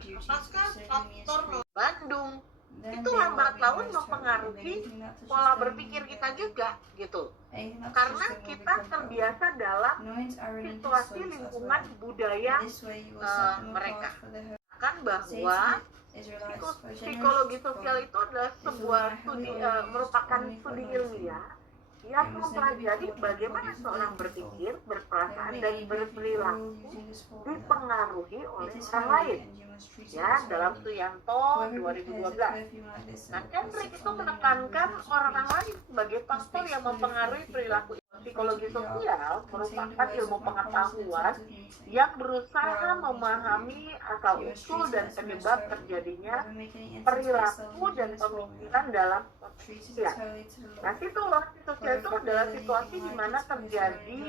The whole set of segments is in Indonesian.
apakah faktor Bandung itu lambat laun mempengaruhi pola berpikir kita juga gitu, karena kita terbiasa dalam situasi lingkungan budaya mereka. Kan bahwa psikologi sosial itu adalah sebuah studi, merupakan studi ilmiah yang mempelajari bagaimana seorang berpikir, berperasaan, dan berperilaku dipengaruhi oleh orang lain. Ya, dalam Suyanto 2012. Nah, Kendrick itu menekankan orang lain sebagai faktor yang mempengaruhi perilaku. Psikologi sosial merupakan ilmu pengetahuan yang berusaha memahami asal-usul dan penyebab terjadinya perilaku dan pemikiran dalam sosial. Nah, situasi sosial itu adalah situasi di mana terjadi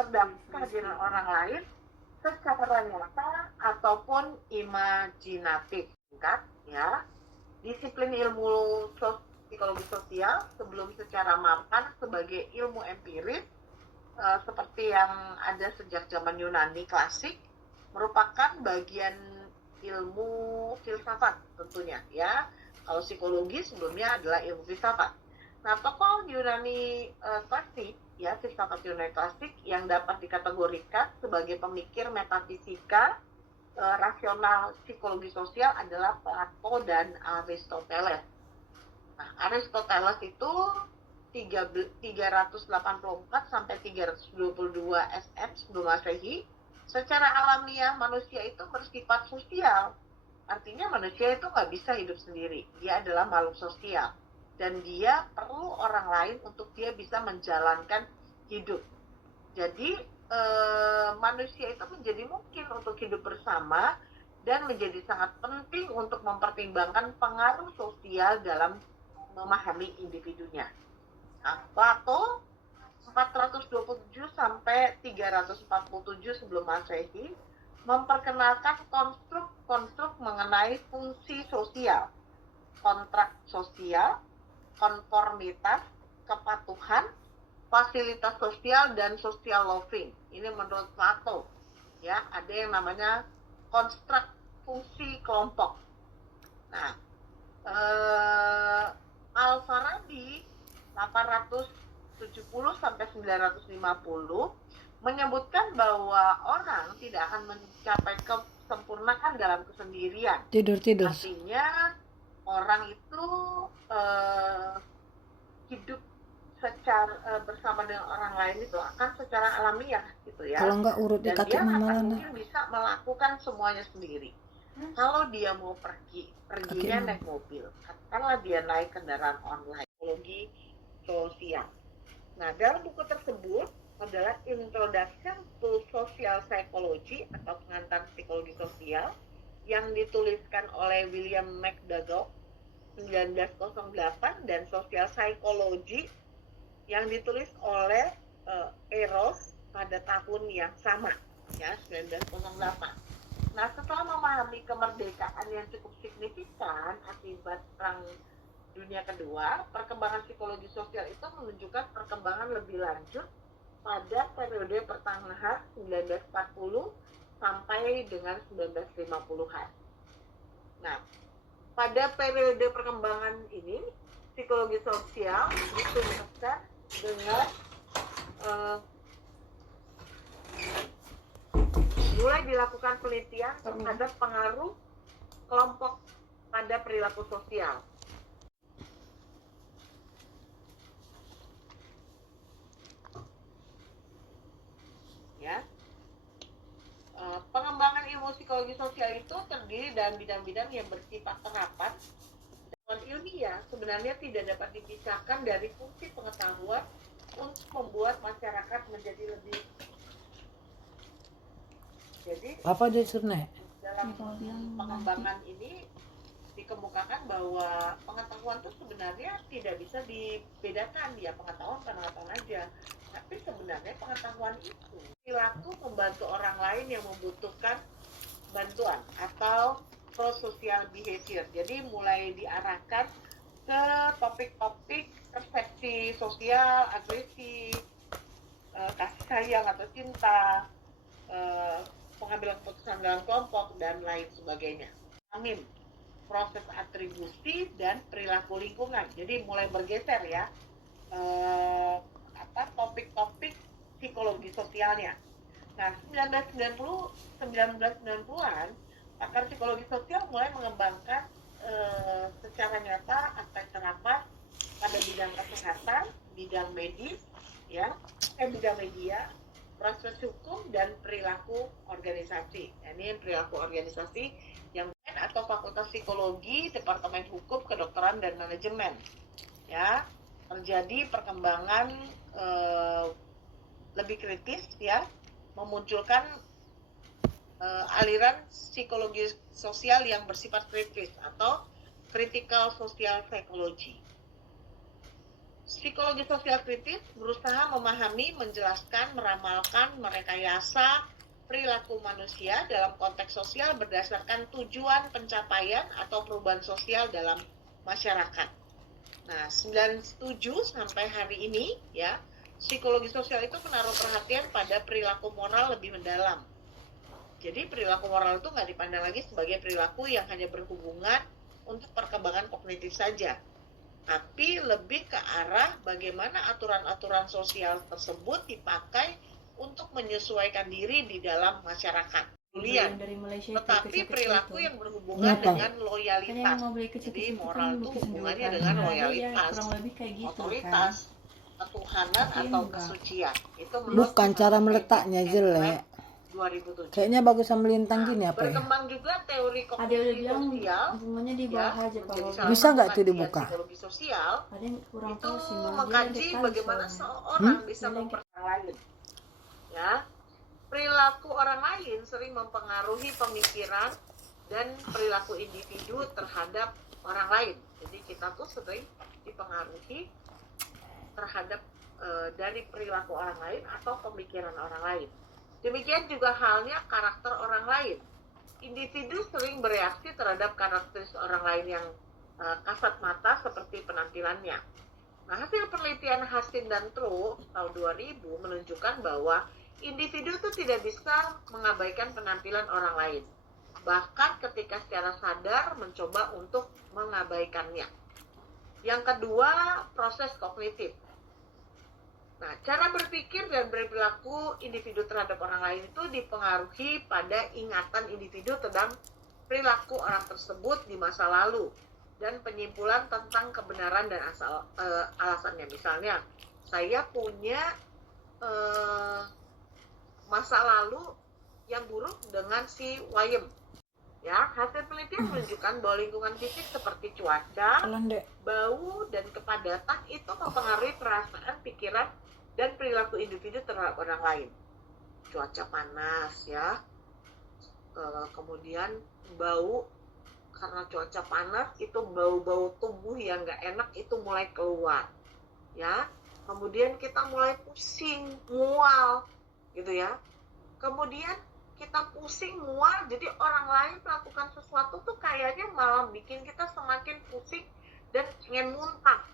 terdapat kehadiran orang lain secara nyata ataupun imajinatif. Ya, disiplin ilmu psikologi sosial sebelum secara mapan sebagai ilmu empiris seperti yang ada sejak zaman Yunani klasik merupakan bagian ilmu filsafat tentunya ya. Kalau psikologi sebelumnya adalah ilmu filsafat. Nah, tokoh Yunani klasik ya, filsafat Yunani klasik yang dapat dikategorikan sebagai pemikir metafisika rasional psikologi sosial adalah Plato dan Aristoteles. Nah, Aristoteles itu 384 sampai 322 SM sebelum Masehi. Secara alamiah manusia itu bersifat sosial. Artinya manusia itu nggak bisa hidup sendiri. Dia adalah makhluk sosial. Dan dia perlu orang lain untuk dia bisa menjalankan hidup. Jadi manusia itu menjadi mungkin untuk hidup bersama dan menjadi sangat penting untuk mempertimbangkan pengaruh sosial dalam memahami individunya. Nah, Plato 427 sampai 347 sebelum Masehi memperkenalkan konstruk mengenai fungsi sosial, kontrak sosial, konformitas, kepatuhan, fasilitas sosial, dan social loving. Ini menurut Plato. Ya, ada yang namanya konstruk fungsi kelompok. Nah, Al-Farabi 870 sampai 950 menyebutkan bahwa orang tidak akan mencapai kesempurnaan dalam kesendirian. Tidur. Artinya orang itu hidup secara bersama dengan orang lain itu akan secara alamiah gitu ya. Kalau nggak urut di kaki mama Lana. Mungkin bisa melakukan semuanya sendiri. Kalau dia mau perginya naik mobil, katakanlah dia naik kendaraan online. Psikologi sosial. Nah, dalam buku tersebut adalah Introduction to Social Psychology atau pengantar psikologi sosial yang dituliskan oleh William McDougall 1908 dan Social Psychology yang ditulis oleh Eros pada tahun yang sama ya, 1908. Nah, setelah memahami kemerdekaan yang cukup signifikan akibat Perang Dunia Kedua, perkembangan psikologi sosial itu menunjukkan perkembangan lebih lanjut pada periode pertengahan 1940 sampai dengan 1950-an. Nah, pada periode perkembangan ini, psikologi sosial ditunjukkan dengan mulai dilakukan penelitian terhadap pengaruh kelompok pada perilaku sosial. Ya, pengembangan ilmu psikologi sosial itu terdiri dari bidang-bidang yang bersifat terapan. Dan ilmiah sebenarnya tidak dapat dipisahkan dari fungsi pengetahuan untuk membuat masyarakat menjadi lebih. Jadi apa dia Surne? Dalam pengembangan ini dikemukakan bahwa pengetahuan itu sebenarnya tidak bisa dibedakan, ya pengetahuan aja. Tapi sebenarnya pengetahuan itu perilaku membantu orang lain yang membutuhkan bantuan atau pro-social behavior. Jadi mulai diarahkan ke topik-topik persepsi sosial, agresi, kasih sayang atau cinta, pengambilan keputusan dalam kelompok, dan lain sebagainya. Amin. Proses atribusi dan perilaku lingkungan. Jadi mulai bergeser ya topik-topik psikologi sosialnya. Nah, 1990-an, pakar psikologi sosial mulai mengembangkan secara nyata aspek terapan pada bidang kesehatan, bidang medis, ya, bidang media, proses hukum, dan perilaku organisasi. Ini perilaku organisasi yang atau Fakultas Psikologi, Departemen Hukum, Kedokteran, dan Manajemen. Ya, terjadi perkembangan lebih kritis, ya, memunculkan aliran psikologi sosial yang bersifat kritis atau critical social psychology. Psikologi sosial kritis berusaha memahami, menjelaskan, meramalkan, merekayasa perilaku manusia dalam konteks sosial berdasarkan tujuan pencapaian atau perubahan sosial dalam masyarakat. Nah, 97 sampai hari ini, ya, psikologi sosial itu menaruh perhatian pada perilaku moral lebih mendalam. Jadi perilaku moral itu nggak dipandang lagi sebagai perilaku yang hanya berhubungan untuk perkembangan kognitif saja, tapi lebih ke arah bagaimana aturan-aturan sosial tersebut dipakai untuk menyesuaikan diri di dalam masyarakat. Kemudian, tetapi perilaku yang berhubungan dengan loyalitas. Jadi moral itu hubungannya dengan loyalitas, otoritas, ketuhanan atau kesucian. Itu Bukan cara meletaknya jelek. 2007. Kayaknya bagusan melintang gini apa ya? Berkembang juga teori kognisi sosial. Hubungannya di bawah aja Pak. Bisa nggak tuh dibuka? Psikologi sosial Ada yang kurang itu tahu sih, Mas. mengkaji bagaimana seorang bisa mempercayai lain. Ya, perilaku orang lain sering mempengaruhi pemikiran dan perilaku individu terhadap orang lain. Jadi kita tuh sering dipengaruhi terhadap dari perilaku orang lain atau pemikiran orang lain. Demikian juga halnya karakter orang lain. Individu sering bereaksi terhadap karakter orang lain yang kasat mata seperti penampilannya. Nah, hasil penelitian Hastin dan Tro tahun 2000 menunjukkan bahwa individu itu tidak bisa mengabaikan penampilan orang lain, bahkan ketika secara sadar mencoba untuk mengabaikannya. Yang kedua, proses kognitif. Nah, cara berpikir dan berperilaku individu terhadap orang lain itu dipengaruhi pada ingatan individu tentang perilaku orang tersebut di masa lalu dan penyimpulan tentang kebenaran dan alasannya. Misalnya, saya punya masa lalu yang buruk dengan si Wayem. Ya, hasil penelitian menunjukkan bahwa lingkungan fisik seperti cuaca, bau, dan kepadatan itu mempengaruhi perasaan, pikiran, dan perilaku individu terhadap orang lain. Cuaca panas, ya, kemudian bau, karena cuaca panas itu bau-bau tubuh yang nggak enak itu mulai keluar, ya. Kemudian kita mulai pusing, mual, gitu ya. Kemudian kita pusing, mual, jadi orang lain melakukan sesuatu tuh kayaknya malah bikin kita semakin pusing dan ingin muntah.